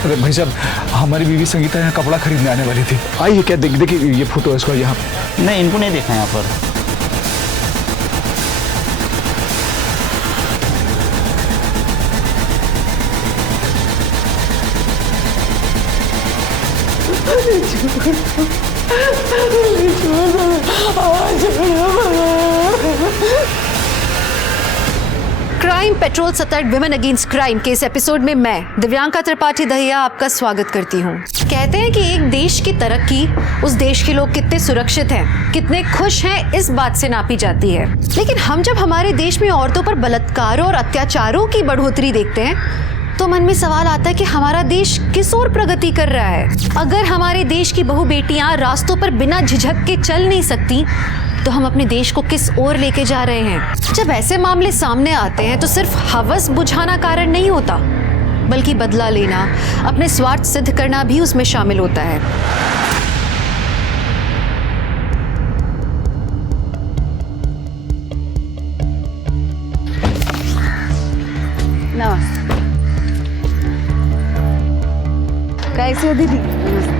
अरे भाई साहब, हमारी बीवी संगीता यहाँ कपड़ा खरीदने आने वाली थी। आइए, क्या देखिए ये फोटो है इसका यहाँ। नहीं, इनको नहीं देखा यहाँ पर। क्राइम पेट्रोल सतर्क विमेन अगेंस्ट क्राइम के इस एपिसोड में मैं दिव्यांका त्रिपाठी दहिया आपका स्वागत करती हूँ। कहते हैं कि एक देश की तरक्की उस देश के लोग कितने सुरक्षित हैं, कितने खुश हैं, इस बात से नापी जाती है। लेकिन हम जब हमारे देश में औरतों पर बलात्कारों और अत्याचारों की बढ़ोतरी देखते हैं तो मन में सवाल आता है कि हमारा देश किस ओर प्रगति कर रहा है। अगर हमारे देश की बहू बेटियां रास्तों पर बिना झिझक के चल नहीं सकती तो हम अपने देश को किस ओर लेके जा रहे हैं। जब ऐसे मामले सामने आते हैं तो सिर्फ हवस बुझाना कारण नहीं होता, बल्कि बदला लेना, अपने स्वार्थ सिद्ध करना भी उसमें शामिल होता है। नमस्ते। कैसे हो दीदी? नमस्ते।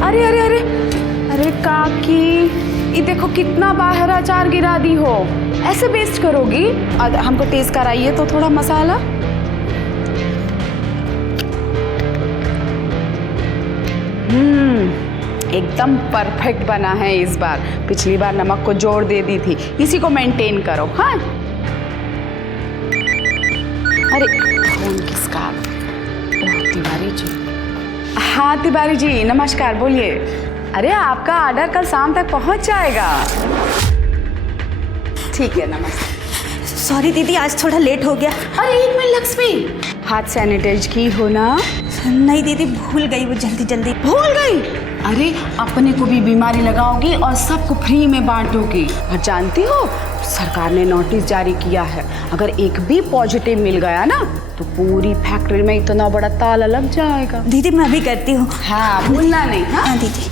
अरे अरे अरे अरे काकी, ये देखो कितना बाहर अचार गिरा दी हो। ऐसे वेस्ट करोगी? हमको टेस्ट कराइए तो थोड़ा मसाला। एकदम परफेक्ट बना है इस बार। पिछली बार नमक को जोड़ दे दी थी, इसी को मेंटेन करो। हाँ, अरे फोन किसका? तिवारी जी। हाँ तिवारी जी, नमस्कार, बोलिए। अरे आपका ऑर्डर कल शाम तक पहुंच जाएगा। ठीक है, नमस्ते। सॉरी दीदी, आज थोड़ा लेट हो गया। अरे एक मिनट लक्ष्मी, हाथ सैनिटाइज की हो ना? नहीं दीदी, भूल गई, वो जल्दी जल्दी भूल गई। अरे अपने को भी बीमारी लगाओगी और सबको फ्री में बांटोगी। और जानती हो, सरकार ने नोटिस जारी किया है, अगर एक भी पॉजिटिव मिल गया ना तो पूरी फैक्ट्री में इतना बड़ा ताला लग जाएगा। दीदी मैं अभी करती हूँ। हाँ, भूलना नहीं। हाँ दीदी।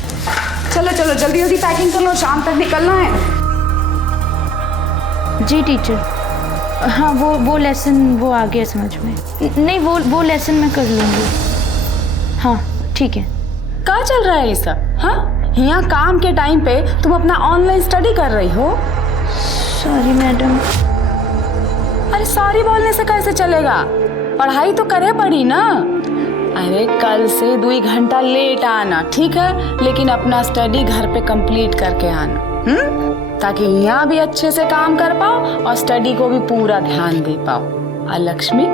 चलो चलो जल्दी जल्दी पैकिंग कर लो, शाम तक निकलना है। जी टीचर। हाँ, वो लेसन वो आ गया समझ में। नहीं, वो लेसन मैं कर लूँगी। हाँ ठीक है। क्या चल रहा है ये सब? हाँ, यहाँ काम के टाइम पे तुम अपना ऑनलाइन स्टडी कर रही हो। Sorry madam. अरे सॉरी बोलने से कैसे चलेगा? पढ़ाई तो करे पड़ी ना। अरे कल से 2 घंटा लेट आना, ठीक है? लेकिन अपना स्टडी घर पे कंप्लीट करके आना, ताकि यहाँ भी अच्छे से काम कर पाओ और स्टडी को भी पूरा ध्यान दे पाओ। और लक्ष्मी,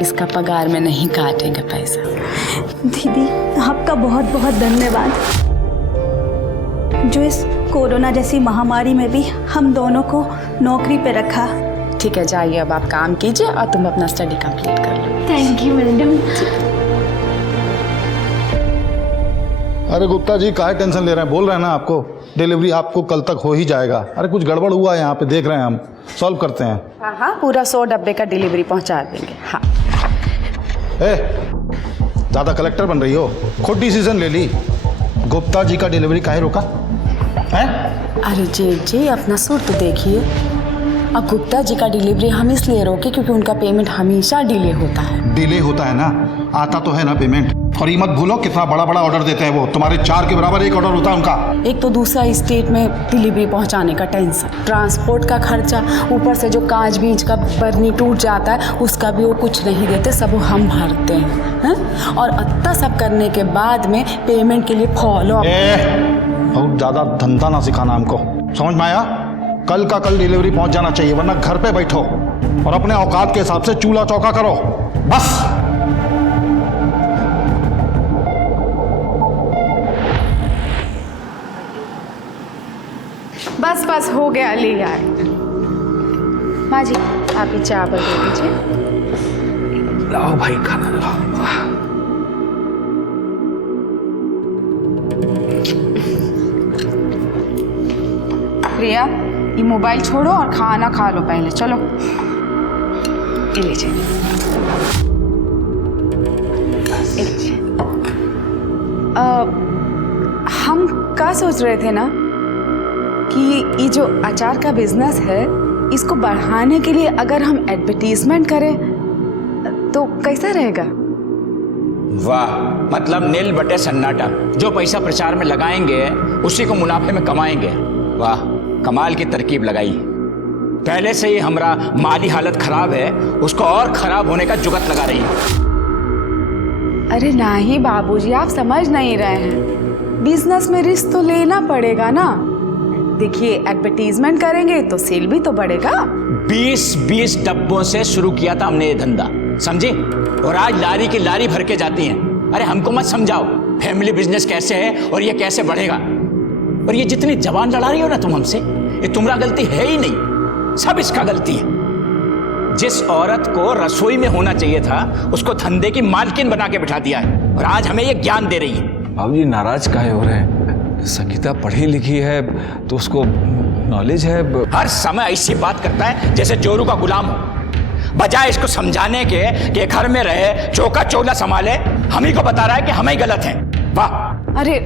इसका पगार में नहीं काटेंगे पैसा। दीदी आपका बहुत बहुत धन्यवाद, जो इस कोरोना जैसी महामारी में भी हम दोनों को नौकरी पे रखा। ठीक है, जाइए अब आप काम कीजिए और तुम अपना स्टडी कंप्लीट कर लो। Thank you madam. अरे गुप्ता जी, काहे टेंशन ले रहे हैं? बोल रहे हैं ना आपको, डिलीवरी आपको कल तक हो ही जाएगा। अरे कुछ गड़बड़ हुआ है यहाँ पे, देख रहे हैं हम, सॉल्व करते हैं। हाँ हाँ, पूरा 100 डब्बे का डिलीवरी पहुँचा देंगे। हाँ। ज़्यादा कलेक्टर बन रही हो, खुद डिसीजन ले ली। गुप्ता जी का डिलीवरी काहे रोका है? अरे जी अपना सुर तो देखिए। अब गुप्ता जी का डिलीवरी हम इसलिए रोके क्योंकि उनका पेमेंट हमेशा डिले होता है। डिले होता है ना, आता तो है ना पेमेंट। और ये मत भूलो कितना बड़ा बड़ा ऑर्डर देते हैं वो, तुम्हारे 4 के बराबर एक ऑर्डर होता है उनका। एक तो दूसरा स्टेट में डिलीवरी पहुंचाने का टेंशन, ट्रांसपोर्ट का खर्चा, ऊपर से जो कांच बीच का बर्नी टूट जाता है उसका भी वो कुछ नहीं देते, सब वो हम भरते हैं। और इतना सब करने के बाद में पेमेंट के लिए फॉलो। बहुत ज़्यादा धंधा ना सिखाना हमको, समझ में आया? कल का कल डिलीवरी पहुंच जाना चाहिए, वरना घर पे बैठो और अपने औकात के हिसाब से चूल्हा चौका करो, बस। बस बस हो गया, ले आए। माँ जी आप ही चावल दे दीजिए। लाओ भाई, खाना लाओ। प्रिया, ये मोबाइल छोड़ो और खाना खा लो पहले, चलो। ये लीजिए। हम क्या सोच रहे थे ना, कि ये जो अचार का बिजनेस है इसको बढ़ाने के लिए अगर हम एडवर्टीजमेंट करें तो कैसा रहेगा? वाह, मतलब नील बटे सन्नाटा। जो पैसा प्रचार में लगाएंगे उसी को मुनाफे में कमाएंगे। वाह, कमाल की तरकीब लगाई। पहले से ही हमारा माली हालत खराब है, उसको और खराब होने का जुगत लगा रही है। अरे नहीं बाबूजी, आप समझ नहीं रहे हैं। बिजनेस में रिस्क तो लेना पड़ेगा ना। देखिए, एडवर्टीजमेंट करेंगे तो सेल भी तो बढ़ेगा। 20 डब्बों से शुरू किया था हमने ये धंधा, समझे? और आज लारी की लारी भर के जाती हैं। अरे हमको मत समझाओ फैमिली बिजनेस कैसे है और ये कैसे बढ़ेगा। और ये जितनी जबान लड़ा रही हो ना तुम हमसे, ये तुम्हारा गलती है ही नहीं, सब इसका गलती है। जिस औरत को रसोई में होना चाहिए था उसको धंधे की मालकिन बना के बिठा दिया है और आज हमें ये ज्ञान दे रही है। बाबूजी नाराज काहे हो रहे हैं? संगीता पढ़ी लिखी है तो उसको नॉलेज है। हर समय ऐसी बात करता है जैसे जोरू का गुलाम हो। बजाय इसको समझाने के कि घर में रहे, चौका चौला संभाले, हम ही को बता रहा है कि हम ही गलत हैं। वाह! अरे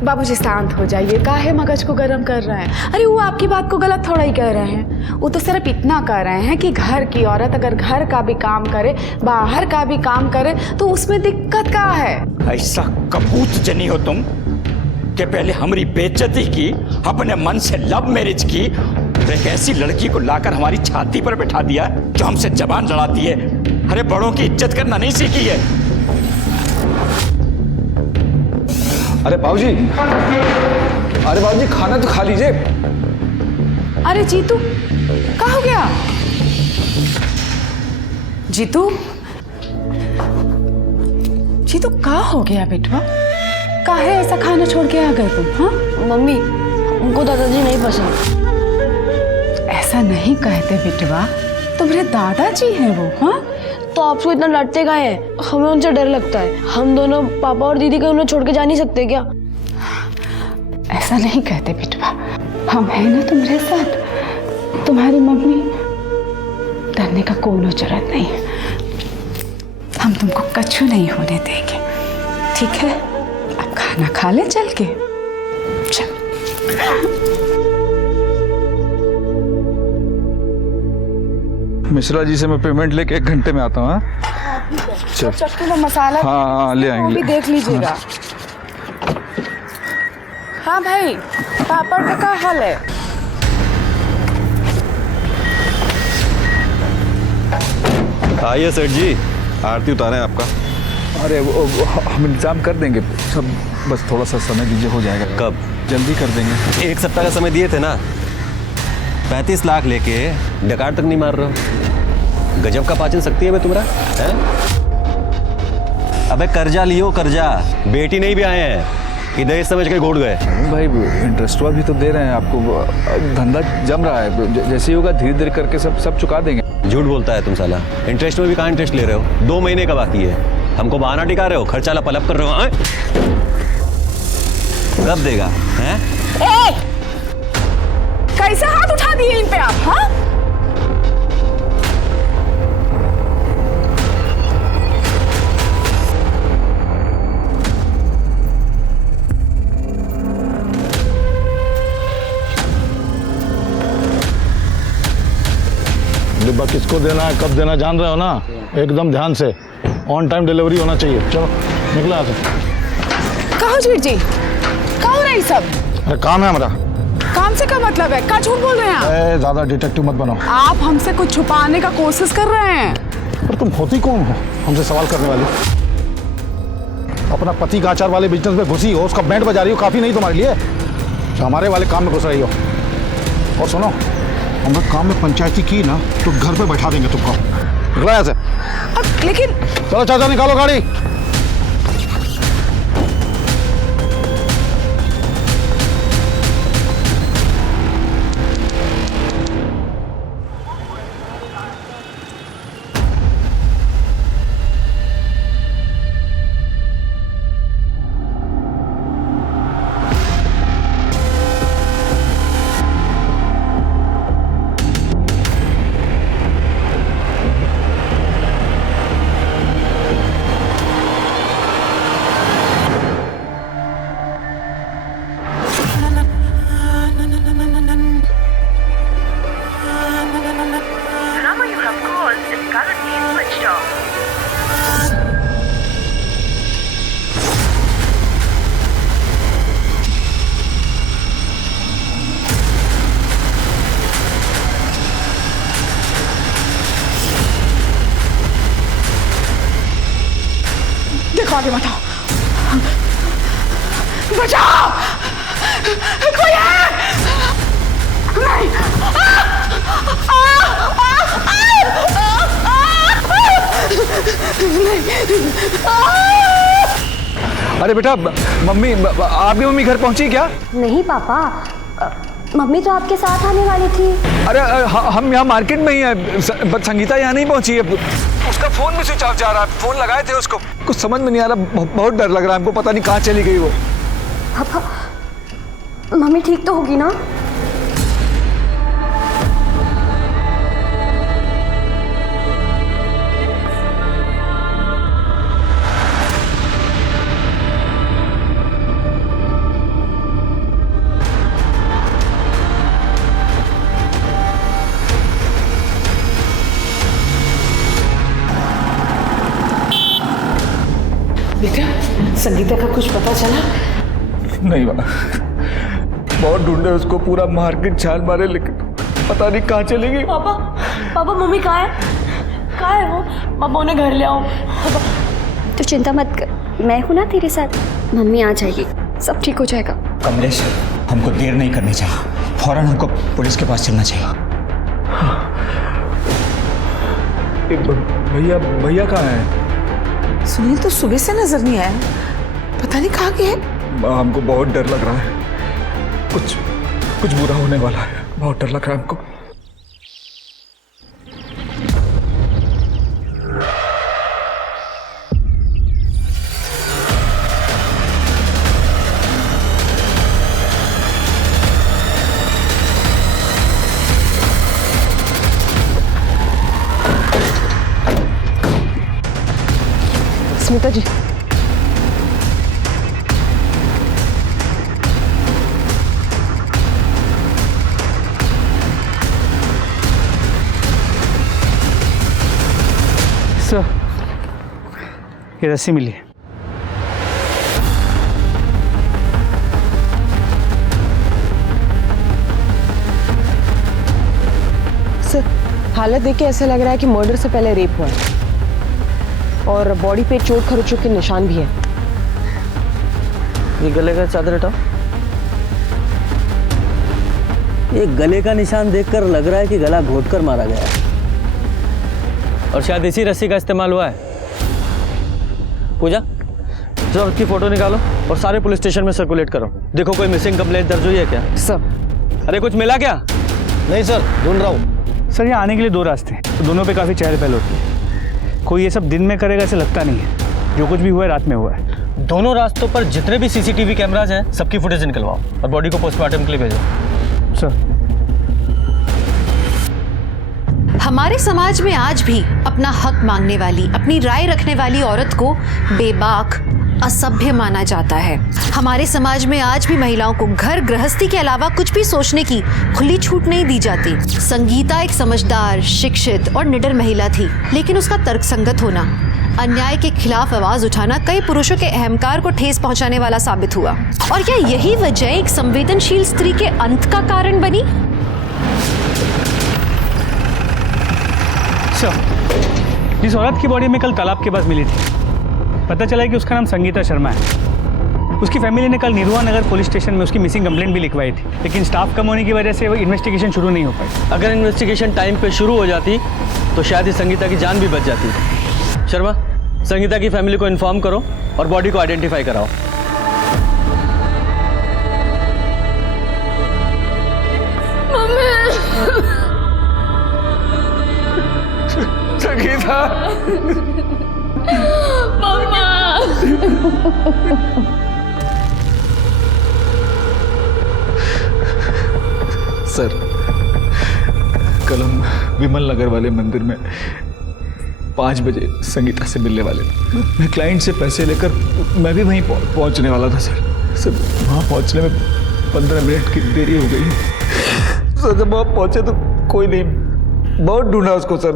बाबूजी शांत हो जाइए, काहे मगज को गर्म कर रहे हैं? अरे वो आपकी बात को गलत थोड़ा ही कह रहे हैं। वो तो सिर्फ इतना कह रहे हैं कि घर की औरत अगर घर का भी काम करे, बाहर का भी काम करे तो उसमें दिक्कत क्या है? ऐसा कपूत जनी हो तुम कि पहले हमारी बेइज्जती की, अपने मन से लव मैरिज की, एक ऐसी लड़की को लाकर हमारी छाती पर बैठा दिया जो हमसे जबान लड़ाती है। अरे बड़ों की इज्जत करना नहीं सीखी है। अरे बाबूजी, खाना तो खा लीजिए। अरे जीतू, क्या हो गया? जीतू क्या हो गया बेटवा? काहे ऐसा खाना छोड़ के आ गए तुम? हाँ मम्मी, हमको दादाजी नहीं पसंद। ऐसा नहीं कहते बेटवा, तुम्हारे दादाजी हैं वो। हाँ तो आपको इतना डांटते काहे हैं? हमें उनसे डर लगता है। हम दोनों पापा और दीदी को उन्हें छोड़ के जा नहीं सकते क्या? ऐसा नहीं कहते बेटवा, हम हैं ना तुम्हारे साथ। तुम्हारी मम्मी, डरने का कोई जरूरत नहीं है। हम तुमको कछु नहीं होने देंगे, ठीक है? अब खाना खा ले चल के। चल। मिश्रा जी से मैं पेमेंट लेके 1 घंटे में आता हूँ। चल। चक्की में मसाला हाँ, ले आएंगे। भी देख लीजिएगा। हाँ भाई, पापड़ का क्या हाल है? आइए सेठ जी, आरती उतारें आपका। अरे वो हम इंतजाम कर देंगे सब, बस थोड़ा सा समय दीजिए, हो जाएगा। कब? जल्दी कर देंगे। 1 सप्ताह का समय दिए थे ना। 35 लाख लेके डकार तक नहीं मार रहे हो। गजब का पाचन शक्ति है बे तुम्हारा, है? अबे कर्जा लियो कर्जा, बेटी नहीं भी आए हैं कि दहेज समझ के घोड़ गए। भाई इंटरेस्ट भी तो दे रहे हैं आपको, धंधा जम रहा है, जैसे ही होगा धीरे धीरे करके सब चुका देंगे। झूठ बोलता है तुम साला। इंटरेस्ट में भी कहाँ इंटरेस्ट ले रहे हो? 2 महीने का बाकी है। हमको बहाना टिका रहे हो, खर्चा लपलप कर रहे हो। कब देगा? हैं? कैसे हाथ उठा दिए इन पे आप? हाँ डिब्बा किसको देना है, कब देना, जान रहे हो ना? एकदम ध्यान से, ऑन टाइम डिलीवरी होना चाहिए। चलो निकलो यहाँ से। कहो जीत जी, क्या हो रहा है सब? अरे काम है हमारा। काम से क्या मतलब है? क्या झूठ बोल रहे हैं आप? ज्यादा डिटेक्टिव मत बनो। आप हमसे कुछ छुपाने का कोशिश कर रहे हैं। पर तुम होती कौन हो हमसे सवाल करने वाली? अपना पति का आचार वाले बिजनेस में घुसी हो, उसका बैंड बजा रही हो, काफी नहीं तुम्हारे लिए? जो हमारे वाले काम में घुस रही हो। और सुनो, हम लोग काम में पंचायती की ना तो घर पे बैठा देंगे तुमको। निकलो यहाँ से। अब लेकिन चलो चाचा, निकालो गाड़ी। आगे मत आओ। बचाओ, कोई है? नहीं। अरे बेटा, मम्मी, आपकी मम्मी घर पहुंची क्या? नहीं पापा, मम्मी तो आपके साथ आने वाली थी। अरे हम यहाँ मार्केट में ही हैं, संगीता यहाँ नहीं पहुंची है। उसका फोन भी स्विच ऑफ जा रहा है। फोन लगाए थे उसको, कुछ समझ में नहीं आ रहा। बहुत डर लग रहा है हमको, पता नहीं कहाँ चली गई वो। पापा, मम्मी ठीक तो होगी ना? बेटा, संगीता का कुछ पता चला? नहीं माँ, बहुत ढूंढे उसको, पूरा मार्केट छान मारे, लेकिन पता नहीं कहाँ चली गई। पापा, पापा मम्मी कहाँ है? कहाँ है वो? पापा उन्हें घर ले आओ। तो चिंता मत कर, मैं हूँ ना तेरे साथ। मम्मी आ जाएगी, सब ठीक हो जाएगा। कमलेश, हमको देर नहीं करनी चाहिए, फौरन हमको पुलिस के पास चलना चाहिए। भैया, भैया कहाँ है? सुनील तो सुबह से नजर नहीं आया, पता नहीं कहाँ गए। हमको बहुत डर लग रहा है, कुछ बुरा होने वाला है। बहुत डर लग रहा है हमको। स्मिता जी, सर, ये रस्सी मिली है। सर, हालत देख के ऐसा लग रहा है कि मर्डर से पहले रेप हुआ है और बॉडी पे चोट खरोचों के निशान भी है। ये गले का चादर हटाओ। ये गले का निशान देखकर लग रहा है कि गला घोटकर मारा गया है और शायद इसी रस्सी का इस्तेमाल हुआ है। पूजा, जब की फोटो निकालो और सारे पुलिस स्टेशन में सर्कुलेट करो। देखो कोई मिसिंग कंप्लेंट दर्ज हुई है क्या? सर, अरे कुछ मिला क्या? नहीं सर, ढूंढ रहा हूँ। सर, यहाँ आने के लिए 2 रास्ते हैं, तो दोनों पे काफ़ी चहल पहल होती है। कोई ये सब दिन में करेगा ऐसे लगता नहीं है। जो कुछ भी हुआ है रात में हुआ है। दोनों रास्तों पर जितने भी सीसीटीवी कैमराज हैं सबकी फुटेज निकलवाओ और बॉडी को पोस्टमार्टम के लिए भेजो। सर, हमारे समाज में आज भी अपना हक मांगने वाली, अपनी राय रखने वाली औरत को बेबाक, असभ्य माना जाता है। हमारे समाज में आज भी महिलाओं को घर गृहस्थी के अलावा कुछ भी सोचने की खुली छूट नहीं दी जाती। संगीता एक समझदार, शिक्षित और निडर महिला थी, लेकिन उसका तर्कसंगत होना, अन्याय के खिलाफ आवाज उठाना कई पुरुषों के अहंकार को ठेस पहुंचाने वाला साबित हुआ। और क्या यही वजह एक संवेदनशील स्त्री के अंत का कारण बनी? सर, जिस औरत की बॉडी में कल तालाब के पास मिली थी, पता चला है कि उसका नाम संगीता शर्मा है। उसकी फैमिली ने कल निरुआ नगर पुलिस स्टेशन में उसकी मिसिंग कंप्लेंट भी लिखवाई थी, लेकिन स्टाफ कम होने की वजह से वो इन्वेस्टिगेशन शुरू नहीं हो पाई। अगर इन्वेस्टिगेशन टाइम पे शुरू हो जाती तो शायद ही संगीता की जान भी बच जाती। शर्मा, संगीता की फैमिली को इन्फॉर्म करो और बॉडी को आइडेंटिफाई कराओ। संगीता, सर, कल हम विमल नगर वाले मंदिर में 5 बजे संगीता से मिलने वाले थे। मैं क्लाइंट से पैसे लेकर मैं भी वहीं पहुंचने वाला था सर। वहाँ पहुंचने में 15 मिनट की देरी हो गई। सर, जब वहाँ पहुंचे तो कोई नहीं, बहुत ढूंढा उसको सर,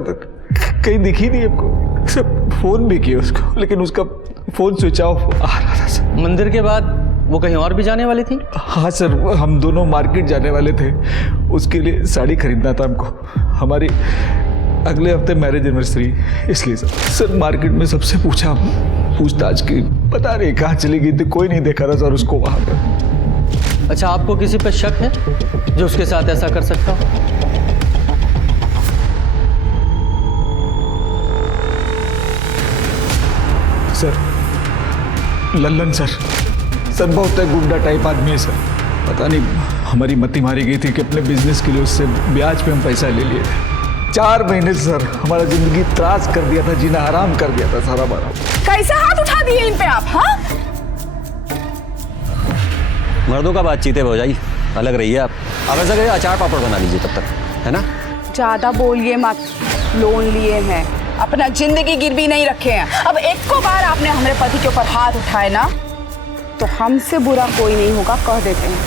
कहीं दिखी नहीं हमको। सब फोन भी किया उसको, लेकिन उसका फोन स्विच ऑफ आ रहा था सर। मंदिर के बाद वो कहीं और भी जाने वाली थी? हाँ सर, हम दोनों मार्केट जाने वाले थे, उसके लिए साड़ी खरीदना था हमको। हमारी अगले हफ्ते मैरिज एनिवर्सरी, इसलिए सर मार्केट में सबसे पूछा पूछताछ की, पता नहीं कहाँ चली गई थी, कोई नहीं देखा था सर उसको वहां पर। अच्छा, आपको किसी पे शक है जो उसके साथ ऐसा कर सकता हो? सर लल्लन सर बहुत गुंडा टाइप आदमी है सर। पता नहीं हमारी मती मारी गई थी कि अपने बिजनेस के लिए उससे ब्याज पे हम पैसा ले लिए थे। 4 महीने से सर हमारा जिंदगी त्रास कर दिया था, जीना हराम कर दिया था सारा हमारा। कैसे हाथ उठा दिए इन पे आप? हाँ, मर्दों का बातचीत है भौजाई, अलग रहिए आप। अब ऐसा करिए अचार पापड़ बना लीजिए तब तक, है ना? ज्यादा बोलिए मत। लोन लिए हैं, अपना जिंदगी गिरवी नहीं रखे हैं। अब एक को बार आपने हमारे पति के ऊपर हाथ उठाए ना, तो हमसे बुरा कोई नहीं होगा, कह देते हैं।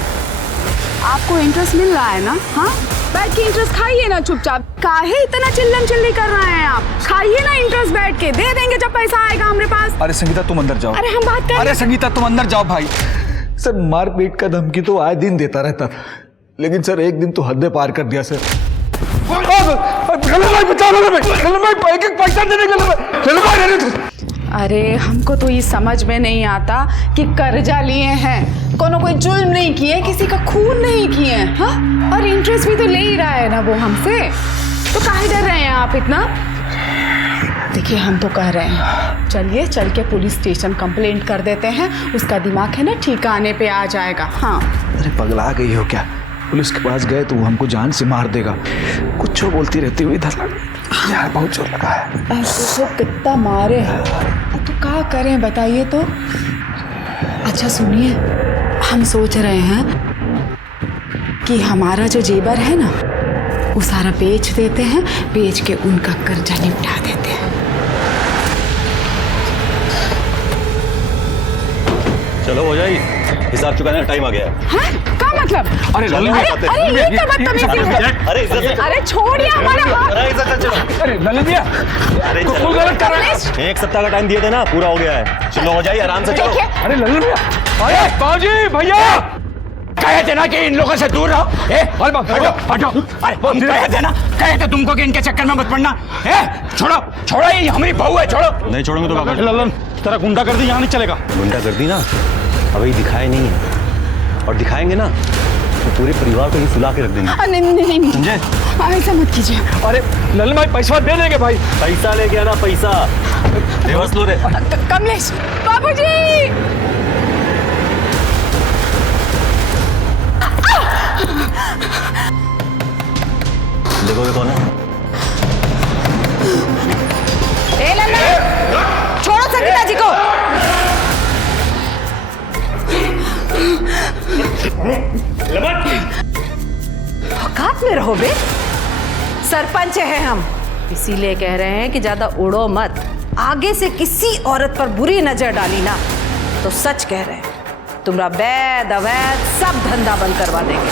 आपको इंटरेस्ट मिल रहा है ना? हाँ, बैठ के इंटरेस्ट खाइए ना चुपचाप। काहे इतना चिल्लम चिल्ली कर रहे हैं आप? खाइए ना इंटरेस्ट बैठ के, दे देंगे जब पैसा आएगा हमारे पास। अरे संगीता तुम अंदर जाओ। अरे हम बात कर। अरे संगीता तुम अंदर जाओ भाई। सर मारपीट का धमकी तो आए दिन देता रहता था, लेकिन सर एक दिन तो हद पार कर दिया सर। अरे हमको तो ये समझ में नहीं आता कि कर्जा लिए हैं, कोई जुल्म नहीं किए, किसी का खून नहीं किए, हाँ? और इंटरेस्ट भी तो ले ही रहा है ना वो हमसे, तो काहे डर रहे हैं आप इतना? देखिए हम तो कह रहे हैं, चलिए चल के पुलिस स्टेशन कंप्लेंट कर देते हैं, उसका दिमाग है ना ठिकाने पे आ जाएगा। हाँ। अरे पगला गई हो क्या? पुलिस के पास गए तो वो हमको जान से मार देगा। कुछ बोलती रहती हुई इधर यार बहुत जोर लगा है। तो कितना मारे हैं, तो क्या करें बताइए तो? अच्छा सुनिए, हम सोच रहे हैं कि हमारा जो जेवर है ना वो सारा बेच देते हैं, बेच के उनका कर्जा निपटा देते हैं। चलो हो जाए, हिसाब चुकाने का टाइम आ गया है। हाँ? क्या मतलब? अरे अरे ये क्या बदतमीजी है? अरे छोड़िए हमारा हाथ। अरे ललन भैया, अरे तू गलत कर रहा है। 1 सप्ताह का टाइम दिए थे ना, पूरा हो गया है। चलो हो जाइए, आराम से चलो। अरे ललन भैया, अरे बाबूजी भैया कहे थे ना कि इन लोगों से दूर रहो। हटो। अरे हम कहे थे तुमको कि इनके चक्कर में मत पड़ना। छोड़ो, ये हमारी बहू है, छोड़ो। नहीं छोड़ोगे तो क्या? ललन तेरा गुंडा कर दी, यहाँ नहीं चलेगा। गुंडा कर दी ना, अभी दिखाए नहीं है, और दिखाएंगे ना तो पूरे परिवार को ही सुला के रख देंगे। नहीं समझे? ऐसा मत कीजिए। अरे ललन भाई पैसा दे देंगे भाई। पैसा लेके आना, पैसा रिवर्स लो रे। कमलेश बाबूजी, देखोगे कौन है? छोड़ो संगीता जी को। औकात में रहो बे। सरपंच है हम, इसीलिए कह रहे हैं कि ज्यादा उड़ो मत। आगे से किसी औरत पर बुरी नजर डाली ना तो सच कह रहे हैं, तुम्हारा वैध अवैध सब धंधा बंद करवा देंगे।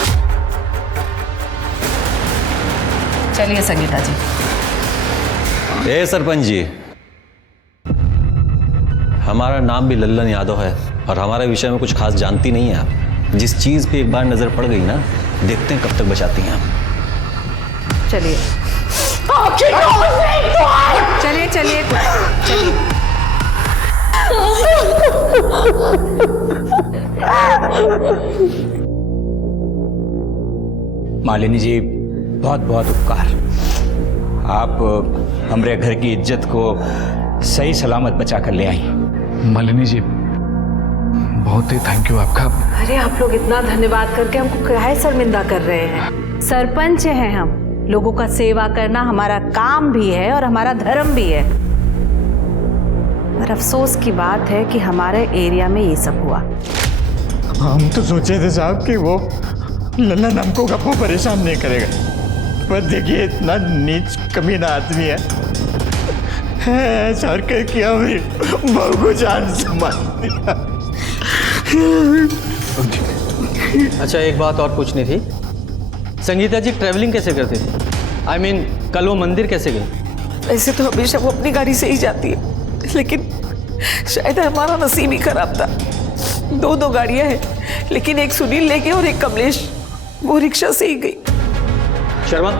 चलिए संगीता जी। ए सरपंच जी, हमारा नाम भी लल्लन यादव है और हमारे विषय में कुछ खास जानती नहीं है आप। जिस चीज पे एक बार नजर पड़ गई ना, देखते हैं कब तक बचाती हैं आप। चलिए चलिए चलिए चलिए। मालिनी जी, बहुत बहुत उपकार। आप हमारे घर की इज्जत को सही सलामत बचा कर ले आई। मालिनी जी बहुत ही थैंक यू आपका। अरे आप लोग इतना धन्यवाद करके हमको काहे शर्मिंदा कर रहे हैं? सरपंच हैं हम, लोगों का सेवा करना हमारा काम भी है और हमारा धर्म भी है। पर अफसोस की बात है कि हमारे एरिया में ये सब हुआ। हम तो सोचे थे साहब कि वो लल्लन हमको कभी परेशान नहीं करेगा, पर देखिए इतना नीच कमीना आदमी है, सर कर किया मेरी बहू को जान से मार दिया। अच्छा, एक बात और पूछनी थी। संगीता जी ट्रैवलिंग कैसे करती थी? I mean, कल वो मंदिर कैसे गई? ऐसे तो हमेशा वो अपनी गाड़ी से ही जाती है, लेकिन शायद हमारा नसीब ही खराब था। 2 गाड़ियां हैं, लेकिन एक सुनील लेके और एक कमलेश वो रिक्शा से ही गई। शर्मा,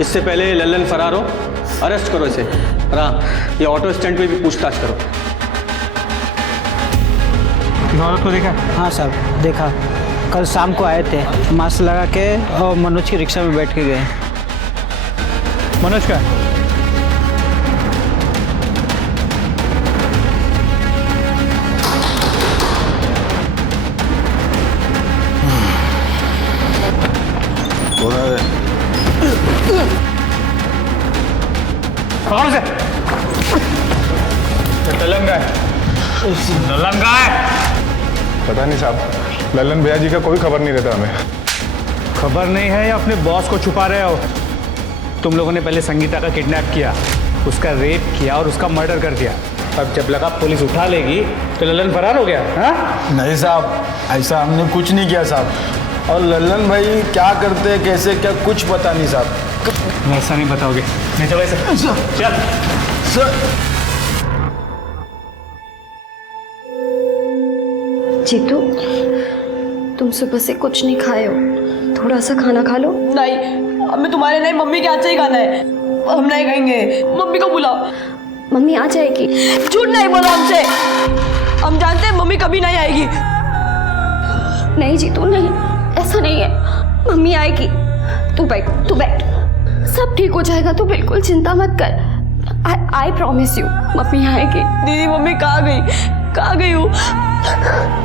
इससे पहले लल्लन फरार हो, अरेस्ट करो इसे। हाँ, ये ऑटो स्टैंड पे भी पूछताछ करो। इस औरत को देखा? हाँ साहब देखा, कल शाम को आए थे मास्क लगा के और मनोज की रिक्शा में बैठ के गए। मनोज का? कौन से? लल्लन है। लल्लन कहाँ है? पता नहीं साहब, लल्लन भैया जी का कोई खबर नहीं रहता हमें। खबर नहीं है या अपने बॉस को छुपा रहे हो? तुम लोगों ने पहले संगीता का किडनैप किया, उसका रेप किया और उसका मर्डर कर दिया। अब जब लगा पुलिस उठा लेगी तो लल्लन फरार हो गया। हाँ? नहीं साहब, ऐसा हमने कुछ नहीं किया साहब। और लल्लन भाई क्या करते हैं, कैसे क्या, कुछ पता नहीं साहब। ऐसा नहीं बताओगे? नहीं चलो ऐसा चल सर। जीतू, तुम सुबह से कुछ नहीं खाए हो, थोड़ा सा खाना खा लो। नहीं, हमें तुम्हारे नहीं, मम्मी के हाथ से ही खाना है। हम नहीं खाएंगे, मम्मी को बुलाओ। मम्मी आ जाएगी। झूठ नहीं बोलो हमसे, हम जानते हैं मम्मी कभी नहीं आएगी। नहीं जीतू नहीं, ऐसा नहीं है, मम्मी आएगी। तू बैठ, तू बैठ, सब ठीक हो जाएगा, तू बिल्कुल चिंता मत कर। आई प्रॉमिस यू, मम्मी आएगी। दीदी मम्मी कहाँ गई हूँ?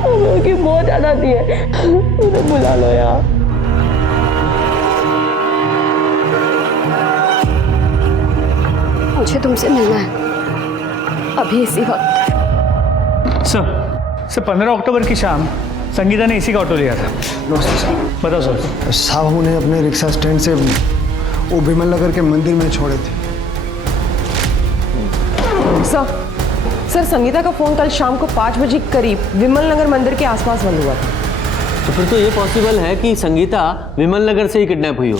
उनकी बहुत याद आती है, उन्हें बुला लो यार। मुझे तुमसे मिलना है अभी इसी वक्त। सर 15 अक्टूबर की शाम संगीता ने इसी का ऑटो लिया था। नमस्ते साहब। बताओ सर। साहब उन्हें अपने रिक्शा स्टैंड से वो विमल नगर के मंदिर में छोड़े थे। सर संगीता का फोन कल शाम को 5 बजे करीब विमल नगर मंदिर के आसपास बंद हुआ था। तो फिर तो ये पॉसिबल है कि संगीता विमल नगर से ही किडनैप हुई हो।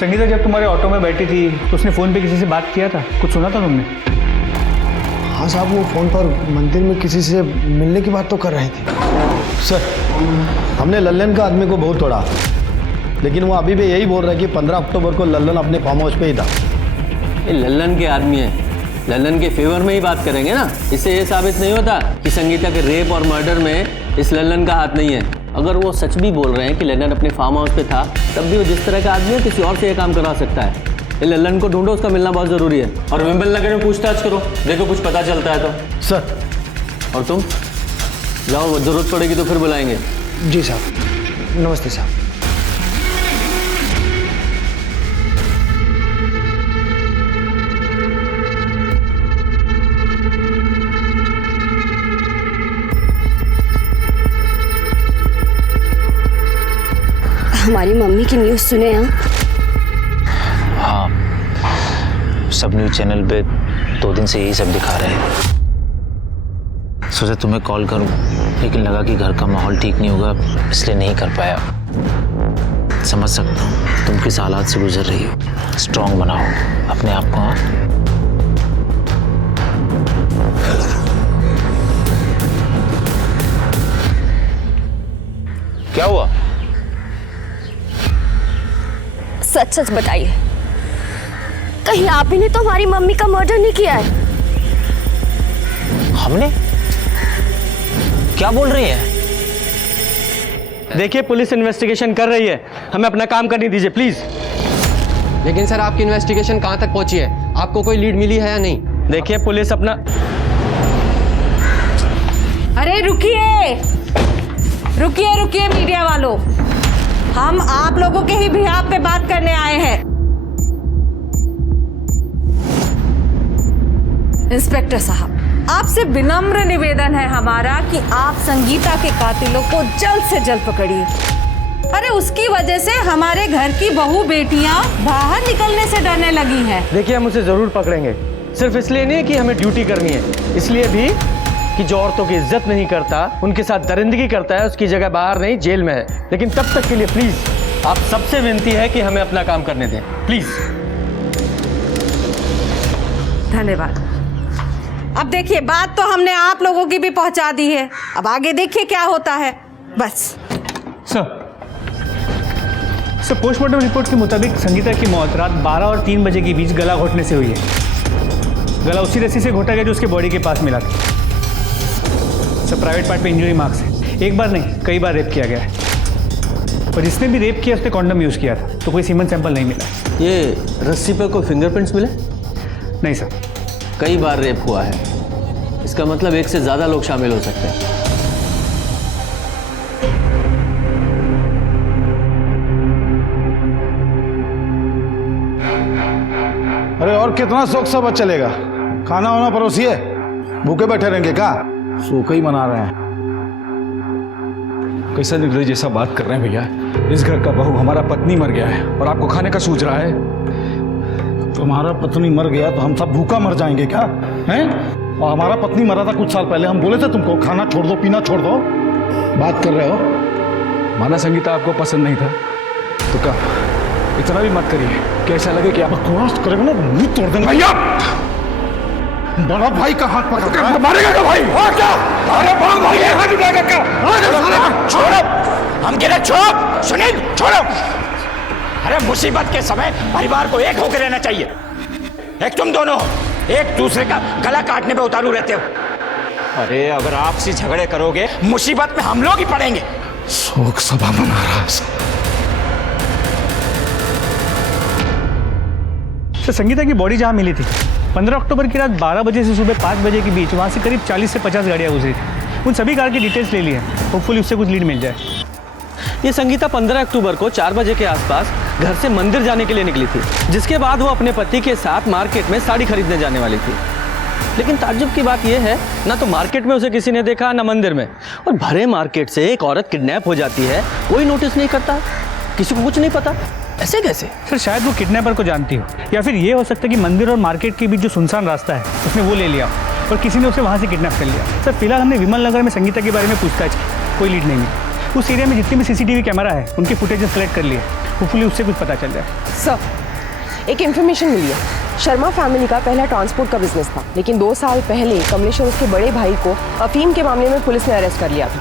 संगीता जब तुम्हारे ऑटो में बैठी थी तो उसने फ़ोन पे किसी से बात किया था? कुछ सुना था तुमने? हाँ साहब, वो फ़ोन पर मंदिर में किसी से मिलने की बात तो कर रही थी। सर, हमने लल्लन का आदमी को बहुत तोड़ा, लेकिन वो अभी भी यही बोल रहा है कि 15 अक्टूबर को लल्लन अपने फार्म हाउस पे ही था। ये लल्लन के आदमी है, लल्लन के फेवर में ही बात करेंगे ना। इससे ये साबित नहीं होता कि संगीता के रेप और मर्डर में इस लल्लन का हाथ नहीं है। अगर वो सच भी बोल रहे हैं कि लल्लन अपने फार्म हाउस पे था, तब भी वो जिस तरह का आदमी है किसी और से ये काम करवा सकता है। ये लल्लन को ढूंढो, उसका मिलना बहुत ज़रूरी है। और विमल नगर में पूछताछ करो, देखो कुछ पता चलता है तो। सर। और तुम जाओ, जरूरत पड़ेगी तो फिर बुलाएंगे। जी साहब, नमस्ते साहब। हमारी मम्मी की न्यूज़ सुने हैं? हाँ, सब न्यूज़ चैनल पे 2 दिन से यही सब दिखा रहे हैं। सोचा तुम्हें कॉल करूं, लेकिन लगा कि घर का माहौल ठीक नहीं होगा, इसलिए नहीं कर पाया। समझ सकता हूँ तुम किस हालात से गुजर रही हो। स्ट्रांग बनाओ अपने आप को। हाँ, क्या हुआ? सच सच बताइए, कहीं आप ही ने तो हमारी मम्मी का मर्डर नहीं किया है? हमने? क्या बोल रही हैं? देखिए, पुलिस इन्वेस्टिगेशन कर रही है, हमें अपना काम करने दीजिए प्लीज। लेकिन सर, आपकी इन्वेस्टिगेशन कहाँ तक पहुंची है? आपको कोई लीड मिली है या नहीं? देखिए, पुलिस अपना। अरे रुकिए रुकिए रुकिए मीडिया वालों, हम आप लोगों के ही बिहाफ पे बात करने आए हैं। इंस्पेक्टर साहब, आपसे विनम्र निवेदन है हमारा कि आप संगीता के कातिलों को जल्द से जल्द पकड़िए। अरे उसकी वजह से हमारे घर की बहू बेटियां बाहर निकलने से डरने लगी हैं। देखिए, हम उसे जरूर पकड़ेंगे, सिर्फ इसलिए नहीं कि हमें ड्यूटी करनी है, इसलिए भी कि जो औरतों की इज्जत नहीं करता, उनके साथ दरिंदगी करता है, उसकी जगह बाहर नहीं जेल में है। लेकिन तब तक के लिए प्लीज आप सबसे विनती है कि हमें अपना काम करने दें, प्लीज। धन्यवाद। अब देखिए, बात तो हमने आप लोगों की भी पहुंचा दी है, अब आगे देखिए क्या होता है। बस सर, पोस्टमार्टम रिपोर्ट के मुताबिक संगीता की मौत रात 12 और 3 बजे के बीच गला घोटने से हुई है। गला उसी रस्सी से घोटा गया जो उसके बॉडी के पास मिला था। सब प्राइवेट पार्ट पे इंजरी मार्क्स है। एक बार नहीं, कई बार रेप किया गया है। और जिसने भी रेप किया उसने कॉन्डम यूज़ किया था, तो कोई सीमन सैंपल नहीं मिला। ये रस्सी पर कोई फिंगरप्रिंट्स मिले? नहीं सर। कई बार रेप हुआ है, इसका मतलब एक से ज़्यादा लोग शामिल हो सकते हैं। अरे और कितना शौक सब चलेगा? खाना वाना परोसिए, भूखे बैठे रहेंगे क्या? सूखा ही मना रहे हैं। कैसा निर्दयी जैसा बात कर रहे हैं भैया। इस घर का बहू हमारा पत्नी मर गया है और आपको खाने का सूझ रहा है। तुम्हारा पत्नी मर गया तो हम सब भूखा मर जाएंगे क्या? हैं? और हमारा पत्नी मरा था कुछ साल पहले, हम बोले थे तुमको खाना छोड़ दो, पीना छोड़ दो। बात कर रहे हो? माना संगीता आपको पसंद नहीं था तो क्या, इतना भी मत करिए कि ऐसा लगे कि आप बकवास करेंगे ना मुंह तोड़ देंगे। भैया बड़ा भाई का हाथ पकड़ के मारेगा क्या भाई? और क्या? अरे बड़ा भाई है, हाथ उठाएगा क्या? छोड़ो, हम गिरे, छोड़ो सुनील, छोड़ो। अरे मुसीबत के समय परिवार को एक होकर रहना चाहिए। एक तुम दोनों एक दूसरे का गला काटने पे उतारू रहते हो। अरे अगर आपसी झगड़े करोगे मुसीबत में हम लोग ही पड़ेंगे। शोक सभा मना रहा है। तो संगीता की बॉडी जहाँ मिली थी 15 अक्टूबर की रात 12 बजे से सुबह 5 बजे के बीच, वहाँ से करीब 40 से 50 गाड़ियाँ गुजरी थी। उन सभी कार की डिटेल्स ले ली है, होपफुली उससे कुछ लीड मिल जाए। ये संगीता 15 अक्टूबर को 4 बजे के आसपास घर से मंदिर जाने के लिए निकली थी, जिसके बाद वो अपने पति के साथ मार्केट में साड़ी खरीदने जाने वाली थी। लेकिन ताज्जुब की बात यह है, ना तो मार्केट में उसे किसी ने देखा, ना मंदिर में। और भरे मार्केट से एक औरत किडनैप हो जाती है, कोई नोटिस नहीं करता, किसी को कुछ नहीं पता। ऐसे कैसे? सर शायद वो किडनैपर को जानती हो, या फिर ये हो सकता है कि मंदिर और मार्केट के बीच जो सुनसान रास्ता है उसने वो ले लिया और किसी ने उसे वहाँ से किडनैप कर लिया। सर फिलहाल हमने विमल नगर में संगीता के बारे में पूछताछ की, कोई लीड नहीं मिली। उस एरिया में जितने भी CCTV कैमरा है उनकी फुटेजेस कलेक्ट कर लिए, होपफुली उससे कुछ पता चल जाए। सर एक इन्फॉर्मेशन मिली है, शर्मा फैमिली का पहला ट्रांसपोर्ट का बिजनेस था, लेकिन 2 साल पहले कमलेश और उसके बड़े भाई को अफीम के मामले में पुलिस ने अरेस्ट कर लिया था।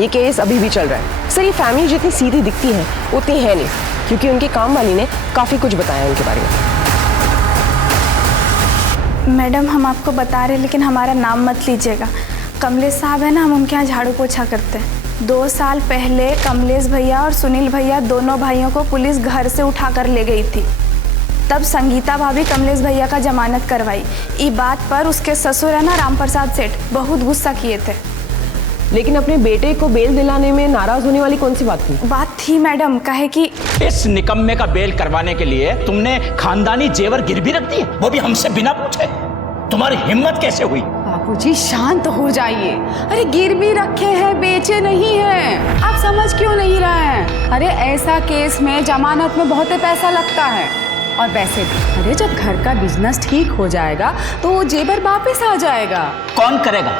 ये केस अभी भी चल रहा है। सर ये फैमिली जितनी सीधी दिखती है उतनी है नहीं, क्योंकि उनके काम वाली ने काफ़ी कुछ बताया उनके बारे में। मैडम हम आपको बता रहे हैं, लेकिन हमारा नाम मत लीजिएगा। कमलेश साहब है ना, हम उनके यहाँ झाड़ू पोछा करते हैं। 2 साल पहले कमलेश भैया और सुनील भैया दोनों भाइयों को पुलिस घर से उठा कर ले गई थी। तब संगीता भाभी कमलेश भैया का जमानत करवाई। ये बात पर उसके ससुर है ना राम प्रसाद सेठ बहुत गुस्सा किए थे। लेकिन अपने बेटे को बेल दिलाने में नाराज होने वाली कौन सी बात थी? बात थी मैडम, कहे कि इस निकम्मे का बेल करवाने के लिए तुमने खानदानी जेवर गिरवी रख दिए, वो भी हमसे बिना पूछे। तुम्हारी हिम्मत कैसे हुई? बाबूजी शांत हो जाइए। अरे गिरवी रखे हैं, बेचे नहीं हैं। आप समझ क्यों नहीं रहे हैं? अरे ऐसा केस में जमानत में बहुत पैसा लगता है। और वैसे भी अरे जब घर का बिजनेस ठीक हो जाएगा तो वो जेवर वापस आ जाएगा। कौन करेगा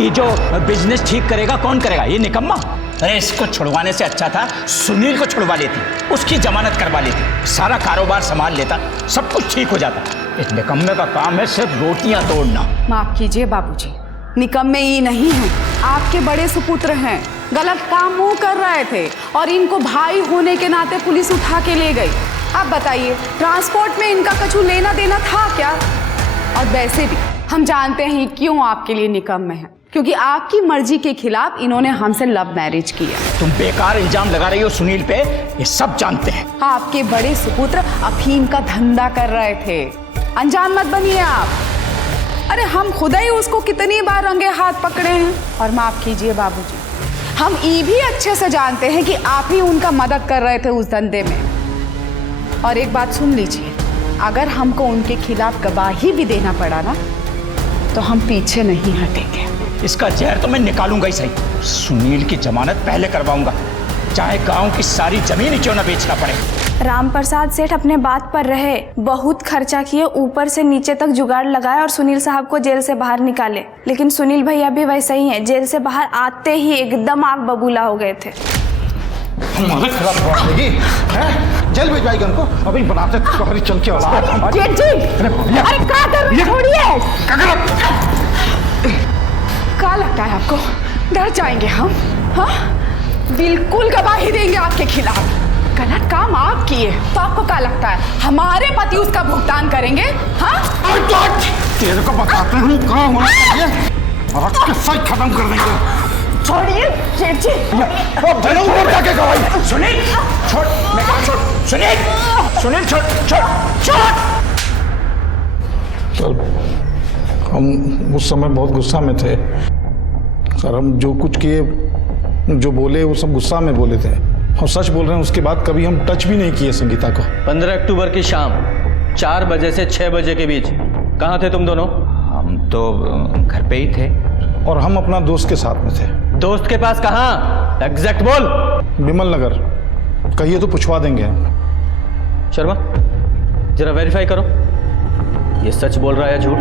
ये जो बिजनेस ठीक करेगा? कौन करेगा? ये निकम्मा। अरे इसको छुड़वाने से अच्छा था सुनील को छुड़वा लेती, उसकी जमानत करवा लेती, सारा कारोबार संभाल लेता, सब कुछ ठीक हो जाता। इस निकम्मे का काम है सिर्फ रोटियां तोड़ना। माफ कीजिए बाबूजी, निकम्मे ये नहीं हैं, आपके बड़े सुपुत्र हैं। गलत काम वो कर रहे थे और इनको भाई होने के नाते पुलिस उठा के ले गई। आप बताइए ट्रांसपोर्ट में इनका कछु लेना देना था क्या? और वैसे भी हम जानते हैं क्यों आपके लिए निकम्मे हैं, क्योंकि आपकी मर्जी के खिलाफ इन्होंने हमसे लव मैरिज किया। तुम बेकार इल्जाम लगा रही हो सुनील पे, ये सब जानते हैं। आपके बड़े सुपुत्र अफीम का धंधा कर रहे थे, अनजान मत बनिए आप। अरे हम खुदा ही उसको कितनी बार रंगे हाथ पकड़े हैं। और माफ कीजिए बाबूजी, हम ये भी अच्छे से जानते हैं कि आप ही उनका मदद कर रहे थे उस धंधे में। और एक बात सुन लीजिए, अगर हमको उनके खिलाफ गवाही भी देना पड़ा ना तो हम पीछे नहीं हटेंगे। इसका जहर तो मैं निकालूंगा ही सही। सुनील की जमानत पहले करवाऊंगा, चाहे गांव की सारी जमीन ही क्यों ना बेचना पड़े। राम प्रसाद सेठ अपने बात पर रहे, बहुत खर्चा किए, ऊपर से नीचे तक जुगाड़ लगाए और सुनील साहब को जेल से बाहर निकाले। लेकिन सुनील भैया भी वैसे ही हैं, जेल से बाहर आते ही एकदम आग बबूला हो गए थे। हमारे खिलाफ बात लगी है, जेल भिजवाएगी उनको। अभी बनाते तुम्हारी चमकी औलाद। जेठ जी, अरे क्या कर रहे हैं? छोड़िए। क्या लगता है आपको डर जाएंगे हम? हाँ बिल्कुल गवाही देंगे आपके खिलाफ। गलत काम आप किए तो आपको क्या लगता है हमारे पति उसका भुगतान करेंगे? हाँ तेरे को बताते हैं कहाँ होना चाहिए। सच खत्म कर देंगे। छोड़िए सेठ जी। जाके गवाही सुनील छोड़, मैं कहा छोड़, सुनील सुनील छोड़ छोड़ छोड़। सर हम उस समय बहुत गुस्सा में थे सर। हम जो कुछ किए, जो बोले, वो सब गुस्सा में बोले थे। हम सच बोल रहे हैं, उसके बाद कभी हम टच भी नहीं किए संगीता को। 15 अक्टूबर की शाम 4 बजे से 6 बजे के बीच कहाँ थे तुम दोनों? हम तो घर पे ही थे। और हम अपना दोस्त के साथ में थे। दोस्त के पास कहाँ? एग्जैक्ट बोल। विमल नगर। कहिए तो पूछवा देंगे। शर्मा जरा वेरीफाई करो, ये सच बोल रहा है या झूठ?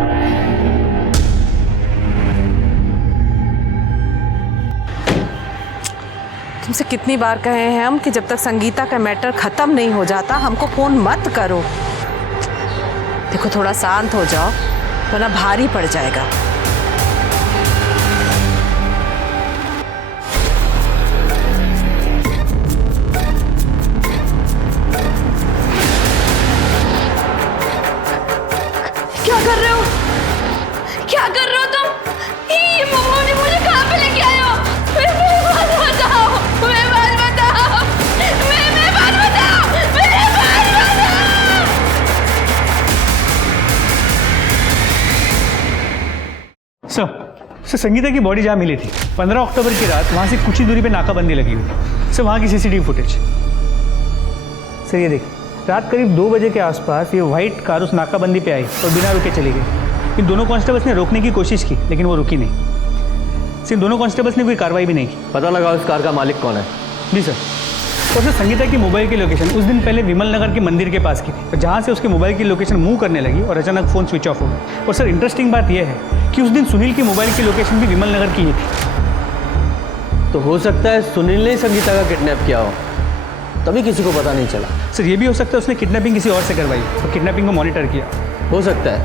तुमसे कितनी बार कहे हैं हम कि जब तक संगीता का मैटर खत्म नहीं हो जाता हमको फोन मत करो। देखो थोड़ा शांत हो जाओ वरना भारी पड़ जाएगा। क्या कर रहे हो? क्या कर रहे हो तुम? ये मम्मा ने मुझे कहाँ पे लेके आए हो? मेरे बात बताओ, मेरे बात बताओ, मेरे बात बताओ, मेरे बात बताओ। सर संगीता की बॉडी जहाँ मिली थी 15 अक्टूबर की रात, वहाँ से कुछ ही दूरी पे नाकाबंदी लगी हुई थी। सर वहाँ की सीसीटीवी फुटेज। सर ये देखिए, रात करीब 2 बजे के आसपास ये व्हाइट कार उस नाकाबंदी पे आई और बिना रुके चली गई। इन दोनों कांस्टेबल्स ने रोकने की कोशिश की लेकिन वो रुकी नहीं। सिर्फ दोनों कांस्टेबल्स ने कोई कार्रवाई भी नहीं की। पता लगा उस कार का मालिक कौन है? जी सर। और सर संगीता की मोबाइल की लोकेशन उस दिन पहले विमल नगर के मंदिर के पास की थी, और जहाँ से उसके मोबाइल की लोकेशन मूव करने लगी और अचानक फ़ोन स्विच ऑफ हो गया। और सर इंटरेस्टिंग बात यह है कि उस दिन सुनील की मोबाइल की लोकेशन भी विमल नगर की ही थी। तो हो सकता है सुनील ने ही संगीता का किडनैप किया हो, तभी किसी को पता नहीं चला। सर ये भी हो सकता है उसने किडनैपिंग किसी और से करवाई और किडनैपिंग को मॉनिटर किया। हो सकता है।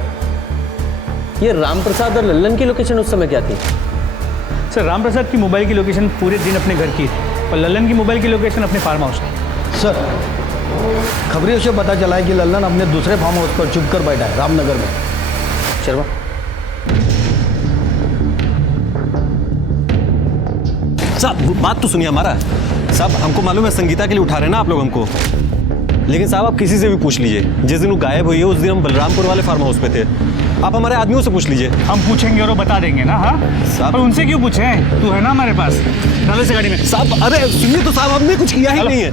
ये राम प्रसाद और लल्लन की लोकेशन उस समय क्या थी? सर राम प्रसाद की मोबाइल की लोकेशन पूरे दिन अपने घर की थी और लल्लन की मोबाइल की लोकेशन अपने फार्म हाउस की। सर खबरों से पता चला है कि लल्लन अपने दूसरे फार्म हाउस पर चुप कर बैठा है रामनगर में। शर्मा साहब बात तो सुनिए हमारा। साहब हमको मालूम है संगीता के लिए उठा रहे हैं ना आप लोग हमको, लेकिन साहब आप किसी से भी पूछ लीजिए, जिस दिन वो गायब हुई है उस दिन हम बलरामपुर वाले फार्म हाउस पे थे। आप हमारे आदमियों से पूछ लीजिए। हम पूछेंगे और वो बता देंगे ना। हाँ साहब और उनसे क्यों पूछे? तू है ना हमारे पास, डालो इसे गाड़ी में। साहब अरे सुनिए तो साहब, हमने कुछ किया ही नहीं है।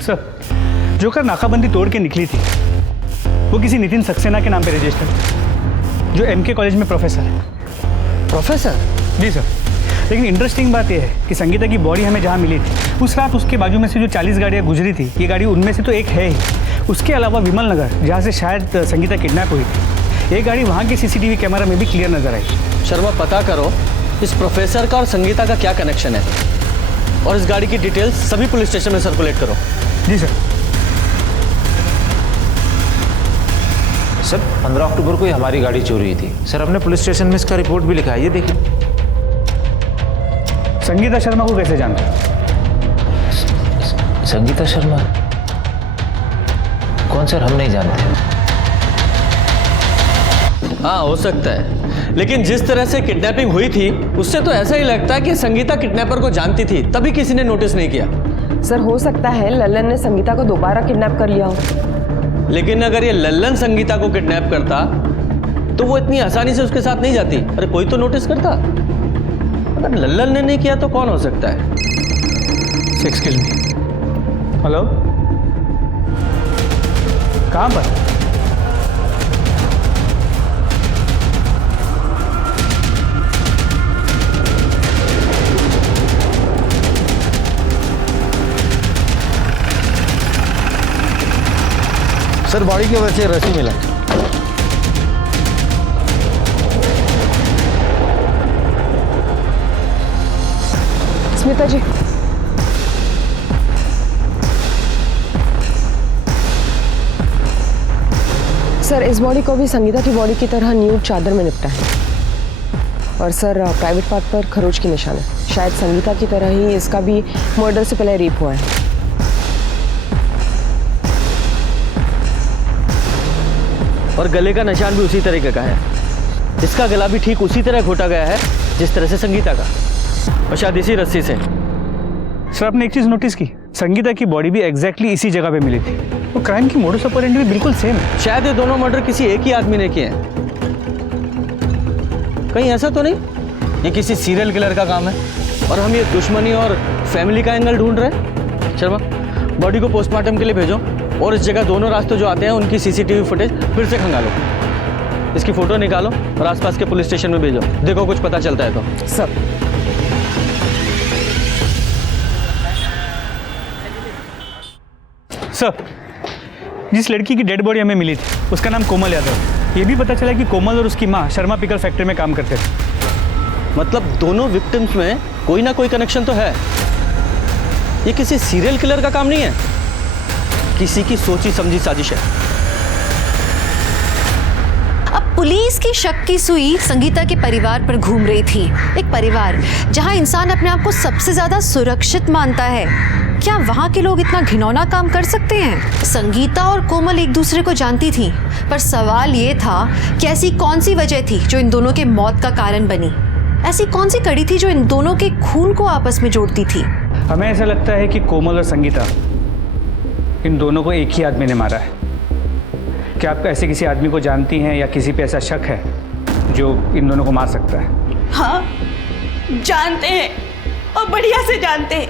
सर जो कार नाकाबंदी तोड़ के निकली थी वो किसी नितिन सक्सेना के नाम पे रजिस्टर्ड, जो एमके कॉलेज में प्रोफेसर है। प्रोफेसर? जी सर। लेकिन इंटरेस्टिंग बात यह है कि संगीता की बॉडी हमें जहाँ मिली थी उस रात उसके बाजू में से जो 40 गाड़ियाँ गुजरी थी, ये गाड़ी उनमें से तो एक है ही। उसके अलावा विमल नगर जहाँ से शायद संगीता किडनैप हुई थी, ये गाड़ी वहाँ के सीसीटीवी कैमरा में भी क्लियर नजर आई। शर्मा पता करो इस प्रोफेसर का और संगीता का क्या कनेक्शन है, और इस गाड़ी की डिटेल्स सभी पुलिस स्टेशन में सर्कुलेट करो। जी सर। सर 15 अक्टूबर को ही हमारी गाड़ी चोरी हुई थी। सर हमने पुलिस स्टेशन में इसका रिपोर्ट भी लिखा है, ये देखिए। संगीता शर्मा को कैसे जानते? संगीता शर्मा कौन? सर हम नहीं जानते। हाँ हो सकता है, लेकिन जिस तरह से किडनैपिंग हुई थी उससे तो ऐसा ही लगता है कि संगीता किडनैपर को जानती थी, तभी किसी ने नोटिस नहीं किया। सर हो सकता है लल्लन ने संगीता को दोबारा किडनैप कर लिया हो। लेकिन अगर ये लल्लन संगीता को किडनैप करता तो वो इतनी आसानी से उसके साथ नहीं जाती। अरे कोई तो नोटिस करता। अगर लल्लन ने नहीं किया तो कौन हो सकता है? Excuse me. हेलो, कहाँ पर? सर बॉडी की वजह से रस्सी मिला। स्मिता जी सर इस बॉडी को भी संगीता की बॉडी की तरह न्यूड चादर में निपटा है, और सर प्राइवेट पार्ट पर खरोच के निशान है। शायद संगीता की तरह ही इसका भी मर्डर से पहले रेप हुआ है। और गले का निशान भी उसी तरीके का है। इसका गला भी ठीक उसी तरह घोटा गया है जिस तरह से संगीता का, और शायद इसी रस्सी से। सर आपने एक चीज़ नोटिस की, संगीता की बॉडी भी एग्जैक्टली इसी जगह पे मिली थी। वो क्राइम की मोडस ऑपरेंडी भी बिल्कुल सेम है। शायद ये दोनों मर्डर किसी एक ही आदमी ने किए हैं। कहीं ऐसा तो नहीं ये किसी सीरियल किलर का काम है और हम ये दुश्मनी और फैमिली का एंगल ढूंढ रहे हैं? शर्मा, बॉडी को पोस्टमार्टम के लिए भेजो और इस जगह दोनों रास्ते जो आते हैं उनकी सीसीटीवी फुटेज फिर से खंगालो, इसकी फोटो निकालो और आसपास के पुलिस स्टेशन में भेजो, देखो कुछ पता चलता है तो। सब सर, जिस लड़की की डेड बॉडी हमें मिली थी उसका नाम कोमल यादव। ये भी पता चला कि कोमल और उसकी माँ शर्मा पिकल फैक्ट्री में काम करते थे। मतलब दोनों विक्टिम्स में कोई ना कोई कनेक्शन तो है। ये किसी सीरियल किलर का काम नहीं है, किसी की सोची समझी साजिश है। अब पुलिस की शक की सुई संगीता के परिवार पर घूम रही थी। एक परिवार जहां इंसान अपने आप को सबसे ज्यादा सुरक्षित मानता है, क्या वहां के लोग इतना घिनौना काम कर सकते हैं? संगीता और कोमल एक दूसरे को जानती थी, पर सवाल ये था कि ऐसी कौन सी वजह थी जो इन दोनों के मौत का कारण बनी? ऐसी कौन सी कड़ी थी जो इन दोनों के खून को आपस में जोड़ती थी? हमें ऐसा लगता है कि कोमल और संगीता, इन दोनों को एक ही आदमी ने मारा है। क्या आप ऐसे किसी आदमी को जानती हैं या किसी पे ऐसा शक है जो इन दोनों को मार सकता है? हाँ, जानते हैं और बढ़िया से जानते हैं।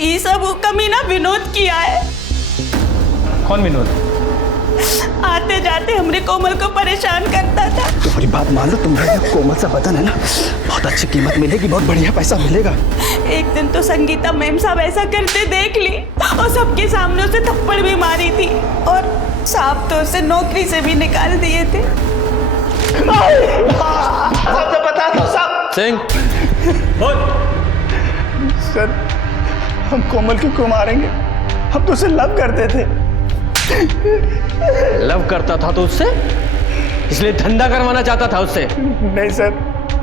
ये सब वो कमीना विनोद किया है। कौन विनोद? आते जाते हमरे कोमल को परेशान करता था। तुम्हारी बात मान लो, तुम्हारे कोमल सा बदन है ना, बहुत अच्छी कीमत मिलेगी, बहुत बढ़िया पैसा मिलेगा। एक दिन तो संगीता मैम साहब ऐसा करते देख ली और सबके सामने उसे थप्पड़ भी मारी थी और साहब तो उसे नौकरी से भी निकाल दिए थे। तो बता दो साहब। सिंह, सर, हम कोमल क्यों मारेंगे? हम तो उसे लव करते थे। लव करता था तो उससे, इसलिए धंधा करवाना चाहता था उससे? नहीं सर,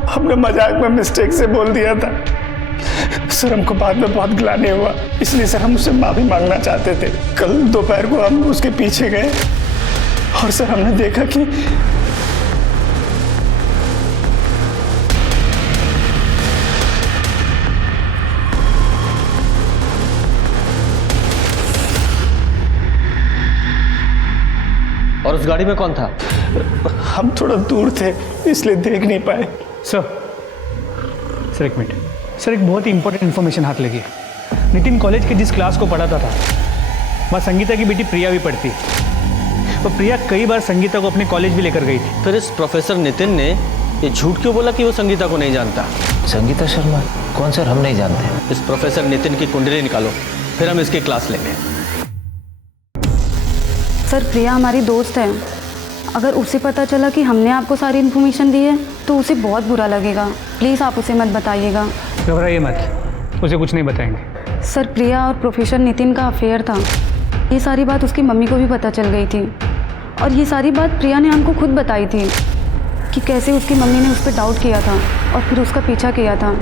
हमने मजाक में मिस्टेक से बोल दिया था सर। हमको बाद में बहुत गिलानी हुआ, इसलिए सर हम उससे माफी मांगना चाहते थे। कल दोपहर को हम उसके पीछे गए और सर हमने देखा कि और उस गाड़ी में कौन था? हम थोड़ा दूर थे इसलिए देख नहीं पाए। सर एक मिनट सर, एक बहुत ही इंपॉर्टेंट इन्फॉर्मेशन हाथ लगी है। नितिन कॉलेज के जिस क्लास को पढ़ाता था वहाँ संगीता की बेटी प्रिया भी पढ़ती है और प्रिया कई बार संगीता को अपने कॉलेज भी लेकर गई थी। फिर इस प्रोफेसर नितिन ने ये झूठ क्यों बोला कि वो संगीता को नहीं जानता? संगीता शर्मा कौन सर? हम नहीं जानते। इस प्रोफेसर नितिन की कुंडली निकालो, फिर हम इसकी क्लास लेंगे। सर, प्रिया हमारी दोस्त है। अगर उसे पता चला कि हमने आपको सारी इन्फॉर्मेशन दी है तो उसे बहुत बुरा लगेगा। प्लीज़ आप उसे मत बताइएगा। घबराइए मत, उसे कुछ नहीं बताएंगे। सर, प्रिया और प्रोफेसर नितिन का अफेयर था। ये सारी बात उसकी मम्मी को भी पता चल गई थी और ये सारी बात प्रिया ने हमको खुद बताई थी कि कैसे उसकी मम्मी ने उस पर डाउट किया था और फिर उसका पीछा किया था।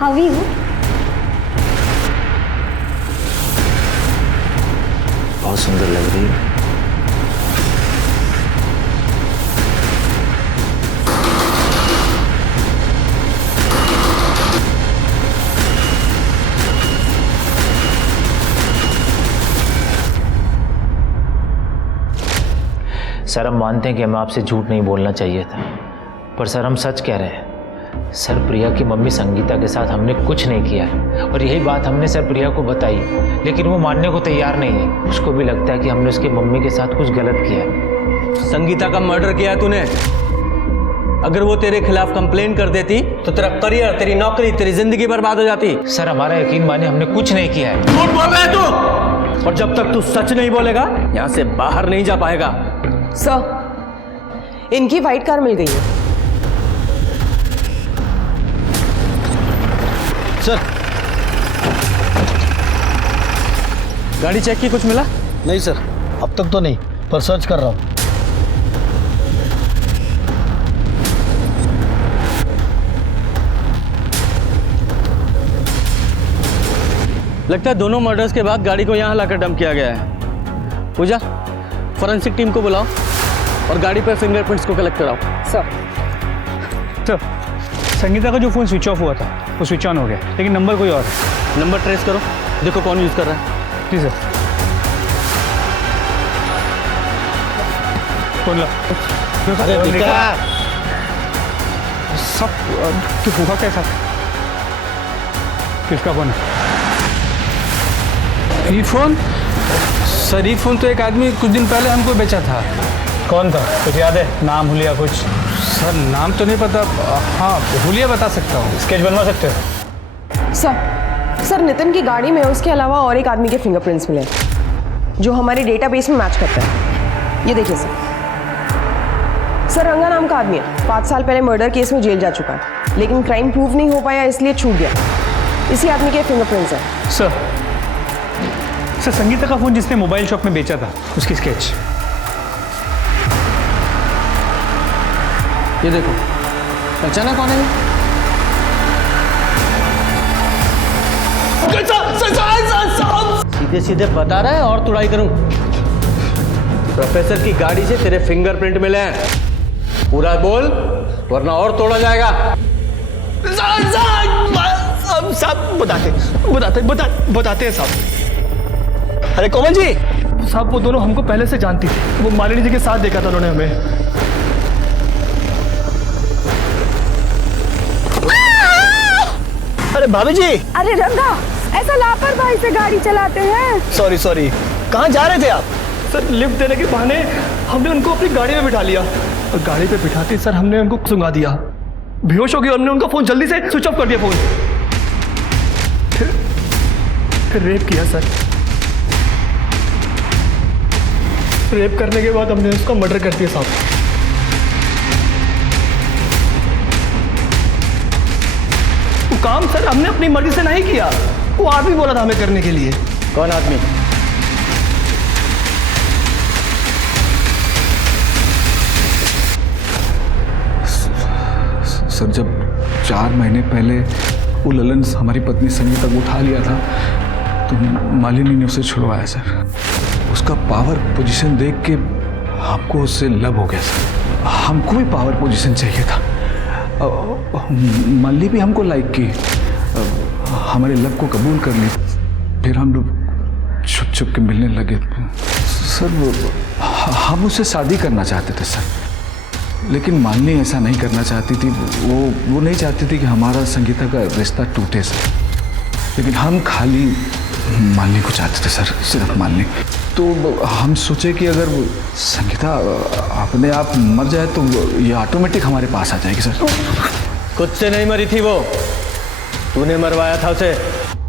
हावी हूँ। बहुत सुंदर लग रही है। सर, हम मानते हैं कि हमें आपसे झूठ नहीं बोलना चाहिए था, पर सर हम सच कह रहे हैं। सर, प्रिया की मम्मी संगीता के साथ हमने कुछ नहीं किया है और यही बात हमने सर प्रिया को बताई, लेकिन वो मानने को तैयार नहीं है। उसको भी लगता है कि हमने उसकी मम्मी के साथ कुछ गलत किया है। संगीता का मर्डर किया है तूने। अगर वो तेरे खिलाफ कंप्लेन कर देती तो तेरा करियर, तेरी नौकरी, तेरी जिंदगी बर्बाद हो जाती। सर, हमारा यकीन माने, हमने कुछ नहीं किया है। झूठ बोल रहा है तू, और जब तक तू सच नहीं बोलेगा यहाँ से बाहर नहीं जा पाएगा। सर, इनकी वाइट कार मिल गई है। सर, गाड़ी चेक की, कुछ मिला? नहीं सर, अब तक तो नहीं, पर सर्च कर रहा हूँ। लगता है दोनों मर्डर्स के बाद गाड़ी को यहाँ लाकर डंप किया गया है। पूजा, फॉरेंसिक टीम को बुलाओ और गाड़ी पर फिंगरप्रिंट्स को कलेक्ट कराओ। सर, संगीता का जो फ़ोन स्विच ऑफ हुआ था वो स्विच ऑन हो गया, लेकिन नंबर कोई और है। नंबर ट्रेस करो, देखो कौन यूज़ कर रहा है। जी सर। फोन लो। सब क्यों हुआ कैसा? किसका फोन है? ये फोन? सर ये फोन तो एक आदमी कुछ दिन पहले हमको बेचा था। कौन था, कुछ याद है? नाम हुलिया कुछ? सर नाम तो नहीं पता। हाँ हुलिया बता सकता हूँ। स्केच बनवा सकते हो? सर नितिन की गाड़ी में उसके अलावा और एक आदमी के फिंगरप्रिंट्स मिले जो हमारे डेटाबेस में मैच करते हैं। ये देखिए सर, रंगा नाम का आदमी है, 5 साल पहले मर्डर केस में जेल जा चुका है, लेकिन क्राइम प्रूव नहीं हो पाया इसलिए छूट गया। इसी आदमी के फिंगरप्रिंट्स हैं। सर संगीता का फोन जिसने मोबाइल शॉप में बेचा था, उसकी स्केच। ये देखो, पहचाना कौन है? सीधे सीधे बता रहा है और तुड़ाई करूं? प्रोफेसर की गाड़ी से तेरे फिंगरप्रिंट मिले हैं, पूरा बोल वरना और तोड़ा जाएगा। साहब बताते हैं साहब। अरे कोमल जी साहब, वो दोनों हमको पहले से जानती थी। वो मालिनी जी के साथ देखा था उन्होंने हमें। अरे भाभी जी। अरे रंगा, ऐसा लापरवाही से गाड़ी चलाते हैं? सॉरी, कहाँ जा रहे थे आप? सर लिफ्ट देने के बहाने हमने उनको अपनी गाड़ी में बिठा लिया और गाड़ी पे बिठाते सर हमने उनको सुंगा दिया, बेहोश हो गए। हमने उनका फोन जल्दी से स्विच ऑफ कर दिया फोन। फिर रेप किया सर। रेप करने के बाद हमने उसका मर्डर कर दिया साहब। वो काम सर हमने अपनी मर्जी से नहीं किया, वो आदमी बोला था हमें करने के लिए। कौन आदमी? सर जब 4 महीने पहले वो ललन हमारी पत्नी संगीता को उठा लिया था तो मालिनी ने उसे छुड़वाया सर। उसका पावर पोजीशन देख के हमको उससे लव हो गया सर। हमको भी पावर पोजीशन चाहिए था। मालिनी भी हमको लाइक की, हमारे लव को कबूल कर ली। फिर हम लोग छुप छुप के मिलने लगे सर। हम उससे शादी करना चाहते थे सर, लेकिन मालिनी ऐसा नहीं करना चाहती थी। वो नहीं चाहती थी कि हमारा संगीता का रिश्ता टूटे सर। लेकिन हम खाली मालिनी को चाहते थे सर, सिर्फ मालिनी। तो हम सोचे कि अगर संगीता अपने आप मर जाए तो ये ऑटोमेटिक हमारे पास आ जाएगी सर। खुद से नहीं मरी थी वो, तूने मरवाया था उसे।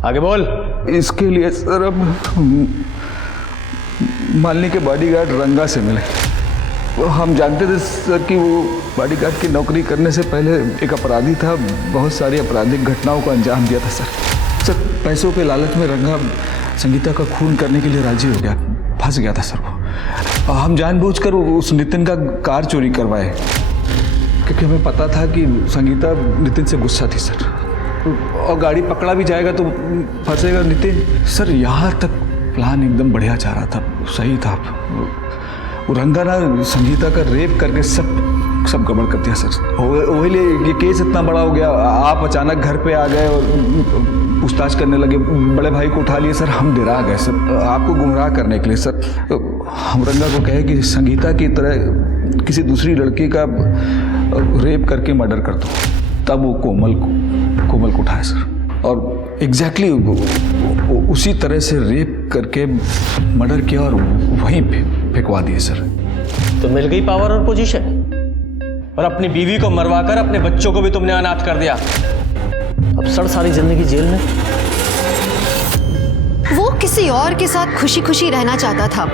आगे बोल। इसके लिए सर अब मालिनी के बॉडीगार्ड रंगा से मिले। हम जानते थे सर कि वो बॉडीगार्ड की नौकरी करने से पहले एक अपराधी था, बहुत सारी आपराधिक घटनाओं को अंजाम दिया था सर। पैसों के लालच में रंगा संगीता का खून करने के लिए राजी हो गया, फंस गया था सर वो। हम जानबूझकर उस नितिन का कार चोरी करवाए, क्योंकि हमें पता था कि संगीता नितिन से गुस्सा थी सर, और गाड़ी पकड़ा भी जाएगा तो फंसेगा नितिन सर। यहाँ तक प्लान एकदम बढ़िया जा रहा था, सही था। वो रंगा ना संगीता का रेप करके सब गड़बड़ कर दिया सर। वही लिए ये केस इतना बड़ा हो गया। आप अचानक घर पे आ गए और पूछताछ करने लगे, बड़े भाई को उठा लिए सर। हम डरा गए सर, आपको गुमराह करने के लिए सर। हम रंगा को कहे कि संगीता की तरह किसी दूसरी लड़की का रेप करके मर्डर कर दो, तब वो कोमल को उठाया सर। और एग्जैक्टली उसी तरह से रेप करके मर्डर किया और वहीं फेंकवा दिए सर। तो मिल गई पावर और पोजीशन, और अपनी बीवी को मरवाकर अपने बच्चों को भी तुमने अनाथ कर दिया। अब सड़ सारी जिंदगी जेल में। वो किसी और के साथ खुशी खुशी रहना चाहता था,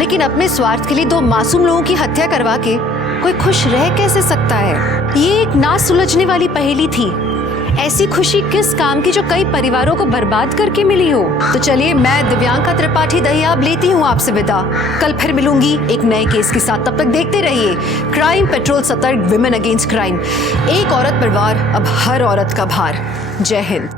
लेकिन अपने स्वार्थ के लिए 2 मासूम लोगों की हत्या करवा के कोई खुश रह कैसे सकता है? ये एक ना सुलझने वाली पहेली थी। ऐसी खुशी किस काम की जो कई परिवारों को बर्बाद करके मिली हो? तो चलिए, मैं दिव्यांका त्रिपाठी दहिया अब लेती हूँ आपसे विदा। कल फिर मिलूंगी एक नए केस के साथ। तब तक देखते रहिए क्राइम पेट्रोल सतर्क, विमेन अगेंस्ट क्राइम। एक औरत पर वार, अब हर औरत का भार। जय हिंद।